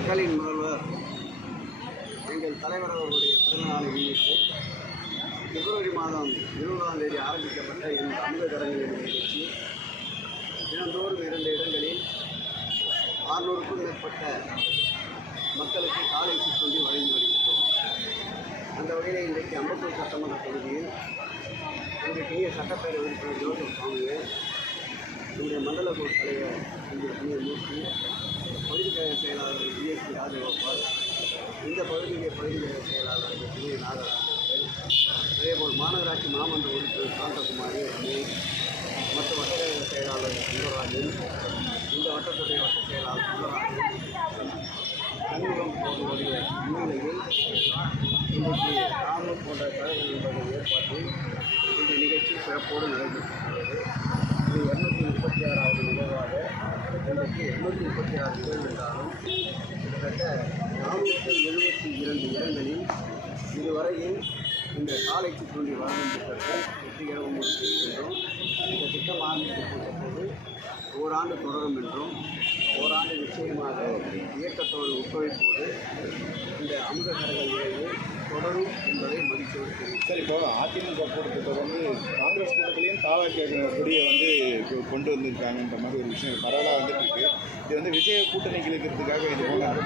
மக்களின் முதல்வர் எங்கள் தலைவர் அவர்களுடைய பிறந்தநாளை முன்னிட்டு பிப்ரவரி மாதம் இருபதாம் தேதி ஆரம்பிக்கப்பட்ட இந்த அமிர்த கரங்களின் நிகழ்ச்சி. தினந்தோறும் இரண்டு இடங்களில் ஆறுநூறுக்கும் மேற்பட்ட மக்களுக்கு காலை சிற்றுண்டி வழங்கி வருகின்றோம். அந்த வகையில் இன்றைக்கு அம்பத்தூர் சட்டமன்ற தொகுதியில் பெரிய சட்டப்பேரவை உறுப்பினர் ஜோசப் சுவாமியை இன்றைய மண்டல குழு தலைவர் இன்றைய இந்த பகுதியிலே பகுதி செயலாளர் புதிய நாகராஜன் அதேபோல் மாநகராட்சி மாமன்ற உறுப்பினர் சாந்தகுமாரி மற்ற வட்டக்கழக செயலாளர் சுந்தரராஜன் இந்த வட்டத்துடைய வட்ட செயலாளர் சுந்தரராஜன் சண்முகம் போன்றவருடைய முன்னிலையில் இன்றைக்கு ராமர் போன்ற கழகங்களுடைய ஏற்பாட்டில் இந்த நிகழ்ச்சி சிறப்போடு நடைபெற்றிருக்கிறது இது இரநூத்தி முப்பத்தி ஆறாவது நிகழ்வாக இன்றைக்கு எண்ணூற்றி முப்பத்தி ஆறு நிகழ்வு என்றாலும் கிட்டத்தட்ட நானூற்றி எழுபத்தி இரண்டு இடங்களில் இதுவரையில் இந்த சாலை சிற்றுண்டி வழங்கும் திட்டத்தை வெற்றிகரமாக முடித்திருக்கின்றோம் இந்த திட்டம் ஆரம்பிக்கப்பட்ட போது ஓராண்டு தொடரும் என்றும் ஓராண்டு நிச்சயமாக இயக்கத்தோடு ஒத்துழைப்போடு இந்த அமுத கரங்கள் நிகழ்வு தொடரும் என்பதை தெரிவித்தார் சார் இப்போ அதிமுக கூட்டத்தை வந்து காங்கிரஸ் கூட்டத்திலையும் தாவாக்க கொடியை வந்து கொண்டு வந்திருக்காங்கன்ற மாதிரி ஒரு விஷயம் பரவலாக வந்துட்டு இருக்கு. இது வந்து விஜய கூட்டணி கிழக்கிறதுக்காக இது போல அதை